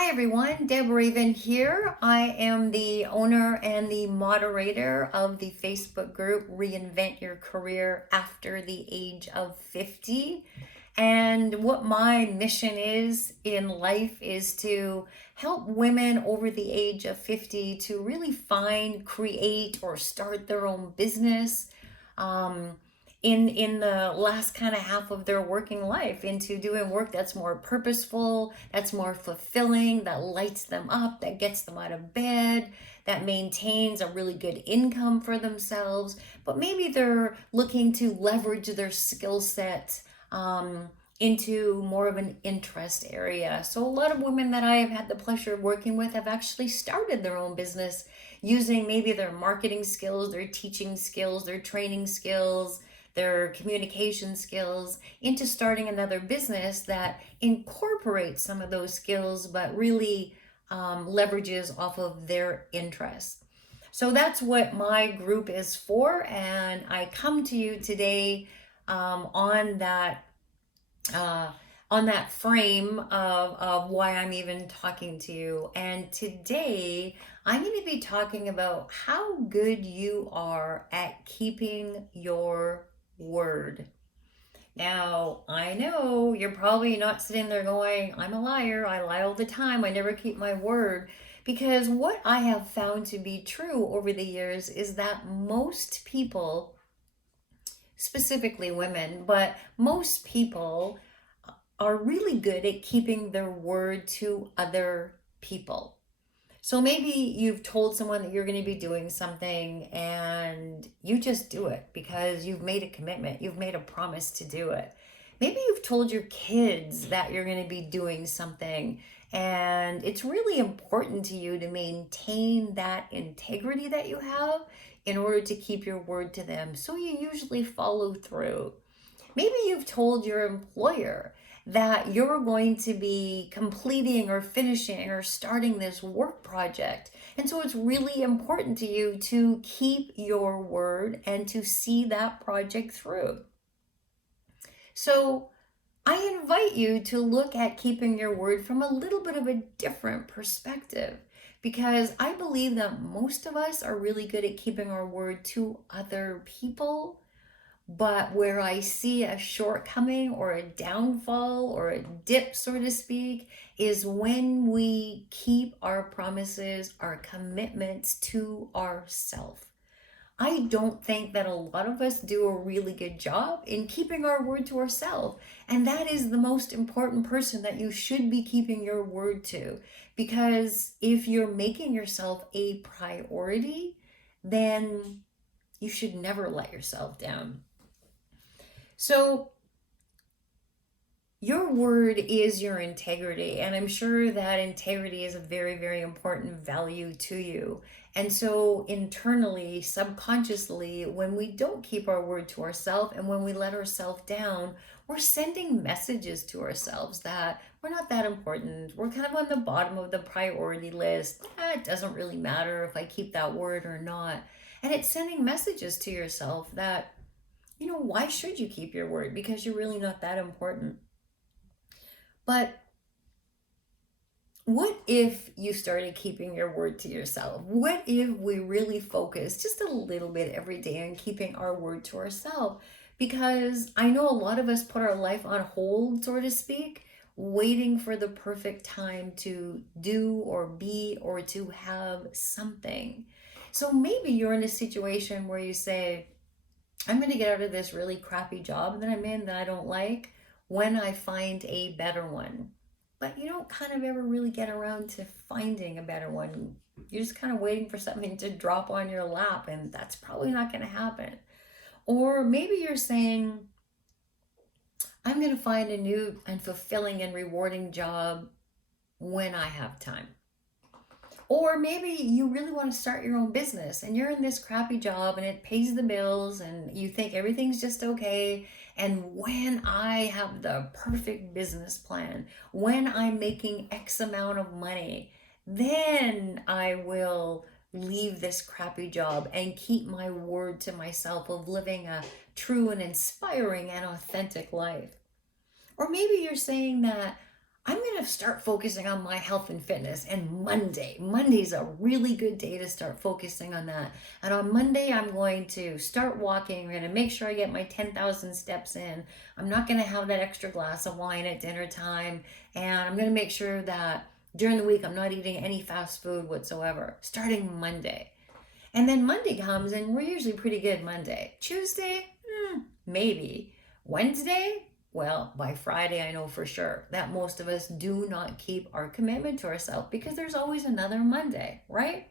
Hi everyone, Deb Raven here. I am the owner and the moderator of the Facebook group Reinvent Your Career After the Age of 50. And what my mission is in life is to help women over the age of 50 to really find, create, or start their own business. Um, in the last kind of half of their working life into doing work that's more purposeful, that's more fulfilling, that lights them up, that gets them out of bed, that maintains a really good income for themselves. But maybe they're looking to leverage their skill set into more of an interest area. So a lot of women that I have had the pleasure of working with have actually started their own business using maybe their marketing skills, their teaching skills, their training skills, their communication skills into starting another business that incorporates some of those skills but really leverages off of their interests. So that's what my group is for, and I come to you today on that uh, frame of why I'm even talking to you. And today I'm going to be talking about how good you are at keeping your word. Now, I know you're probably not sitting there going, I'm a liar. I lie all the time. I never keep my word. Because what I have found to be true over the years is that most people, specifically women, but most people are really good at keeping their word to other people. So maybe you've told someone that you're going to be doing something and you just do it because you've made a commitment, you've made a promise to do it. Maybe you've told your kids that you're going to be doing something and it's really important to you to maintain that integrity that you have in order to keep your word to them. So you usually follow through. Maybe you've told your employer that you're going to be completing or finishing or starting this work project. And so it's really important to you to keep your word and to see that project through. So I invite you to look at keeping your word from a little bit of a different perspective, because I believe that most of us are really good at keeping our word to other people. But where I see a shortcoming or a downfall or a dip, so to speak, is when we keep our promises, our commitments to ourselves. I don't think that a lot of us do a really good job in keeping our word to ourselves. And that is the most important person that you should be keeping your word to. Because if you're making yourself a priority, then you should never let yourself down. So your word is your integrity, and I'm sure that integrity is a very, very important value to you. And so internally, subconsciously, when we don't keep our word to ourselves and when we let ourselves down, we're sending messages to ourselves that we're not that important. We're kind of on the bottom of the priority list. It doesn't really matter if I keep that word or not. And it's sending messages to yourself that, why should you keep your word? Because you're really not that important. But what if you started keeping your word to yourself? What if we really focus just a little bit every day on keeping our word to ourselves? Because I know a lot of us put our life on hold, so to speak, waiting for the perfect time to do or be or to have something. So maybe you're in a situation where you say, I'm going to get out of this really crappy job that I'm in that I don't like when I find a better one. But you don't kind of ever really get around to finding a better one. You're just kind of waiting for something to drop on your lap, and that's probably not going to happen. Or maybe you're saying, I'm going to find a new and fulfilling and rewarding job when I have time. Or maybe you really want to start your own business and you're in this crappy job and it pays the bills and you think everything's just okay. And when I have the perfect business plan, when I'm making X amount of money, then I will leave this crappy job and keep my word to myself of living a true and inspiring and authentic life. Or maybe you're saying that I'm going to start focusing on my health and fitness. And Monday's a really good day to start focusing on that. And on Monday, I'm going to start walking. I'm going to make sure I get my 10,000 steps in. I'm not going to have that extra glass of wine at dinner time. And I'm going to make sure that during the week, I'm not eating any fast food whatsoever, starting Monday. And then Monday comes, and we're usually pretty good Monday. Tuesday, maybe. Wednesday, well, by Friday, I know for sure that most of us do not keep our commitment to ourselves because there's always another Monday, right?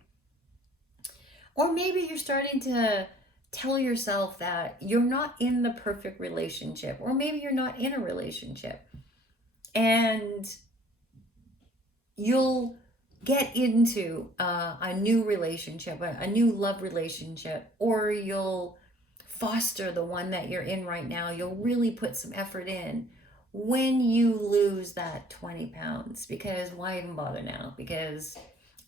Or maybe you're starting to tell yourself that you're not in the perfect relationship, or maybe you're not in a relationship. And you'll get into a new relationship, a new love relationship, or you'll foster the one that you're in right now. You'll really put some effort in when you lose that 20 pounds. Because why even bother now? Because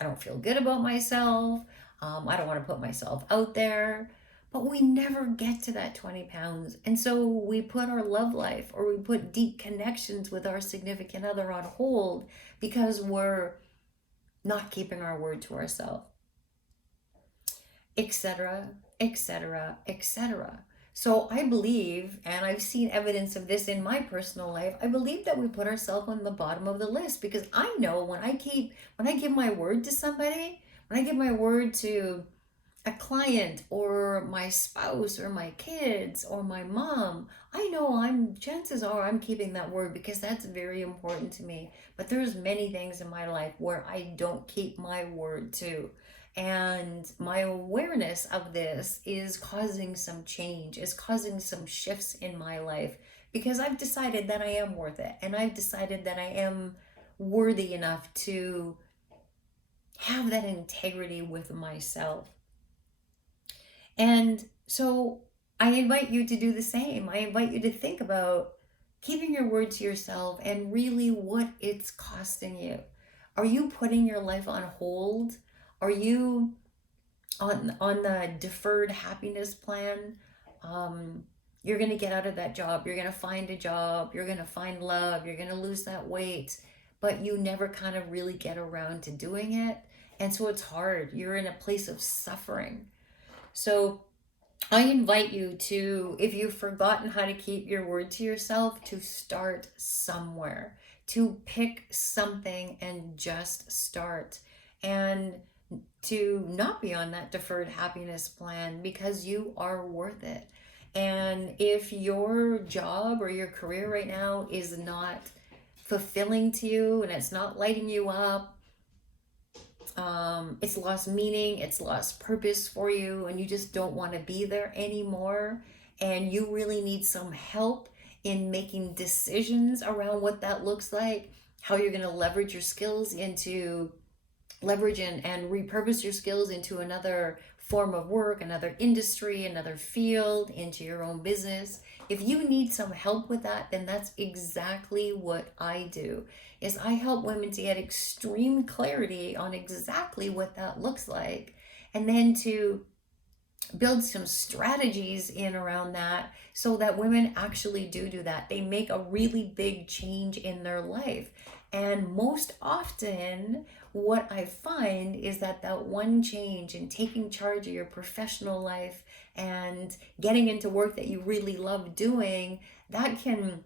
I don't feel good about myself. I don't want to put myself out there. But we never get to that 20 pounds. And so we put our love life, or we put deep connections with our significant other on hold because we're not keeping our word to ourselves, etc., etc., etc. So I believe, and I've seen evidence of this in my personal life, I believe that we put ourselves on the bottom of the list because I know when I give my word to somebody, when I give my word to a client or my spouse or my kids or my mom, I know chances are I'm keeping that word because that's very important to me. But there's many things in my life where I don't keep my word to. And my awareness of this is causing some change, is causing some shifts in my life because I've decided that I am worth it, and I've decided that I am worthy enough to have that integrity with myself. And so I invite you to do the same. I invite you to think about keeping your word to yourself and really what it's costing you. Are you putting your life on hold? Are you on the deferred happiness plan? Um, you're going to get out of that job. You're going to find a job. You're going to find love. You're going to lose that weight. But you never kind of really get around to doing it. And so it's hard. You're in a place of suffering. So I invite you to, if you've forgotten how to keep your word to yourself, to start somewhere, to pick something and just start, and to not be on that deferred happiness plan because you are worth it. And if your job or your career right now is not fulfilling to you and it's not lighting you up, it's lost meaning, it's lost purpose for you, and you just don't want to be there anymore, and you really need some help in making decisions around what that looks like, how you're going to leverage your skills into leverage and repurpose your skills into another form of work, another industry, another field, into your own business. If you need some help with that, then that's exactly what I do. Is I help women to get extreme clarity on exactly what that looks like, and then to build some strategies in around that so that women actually do that. They make a really big change in their life. And most often, what I find is that one change in taking charge of your professional life and getting into work that you really love doing, that can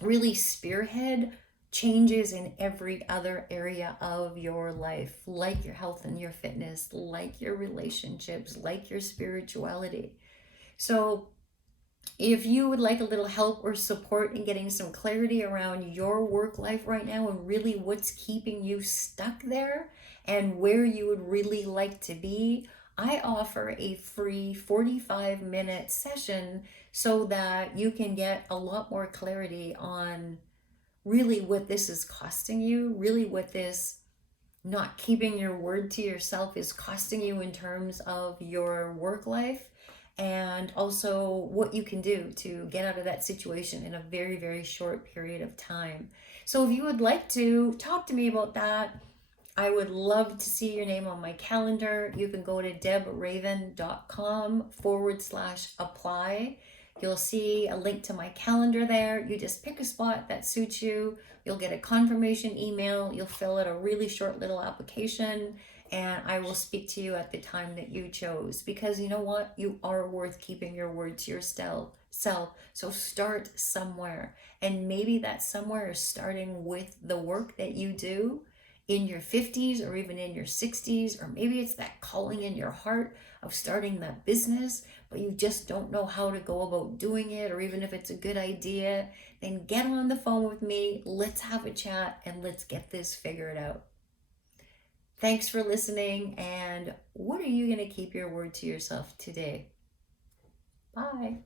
really spearhead changes in every other area of your life, like your health and your fitness, like your relationships, like your spirituality. So if you would like a little help or support in getting some clarity around your work life right now and really what's keeping you stuck there and where you would really like to be, I offer a free 45-minute session so that you can get a lot more clarity on really what this is costing you, really what this not keeping your word to yourself is costing you in terms of your work life, and also what you can do to get out of that situation in a very, very short period of time. So if you would like to talk to me about that, I would love to see your name on my calendar. You can go to debraven.com/apply. You'll see a link to my calendar there. You just pick a spot that suits you. You'll get a confirmation email. You'll fill out a really short little application, and I will speak to you at the time that you chose. Because you know what? You are worth keeping your word to yourself. So start somewhere. And maybe that somewhere is starting with the work that you do in your 50s or even in your 60s, or maybe it's that calling in your heart of starting that business, but you just don't know how to go about doing it, or even if it's a good idea. Then get on the phone with me. Let's have a chat and let's get this figured out. Thanks for listening. And what are you going to keep your word to yourself today? Bye.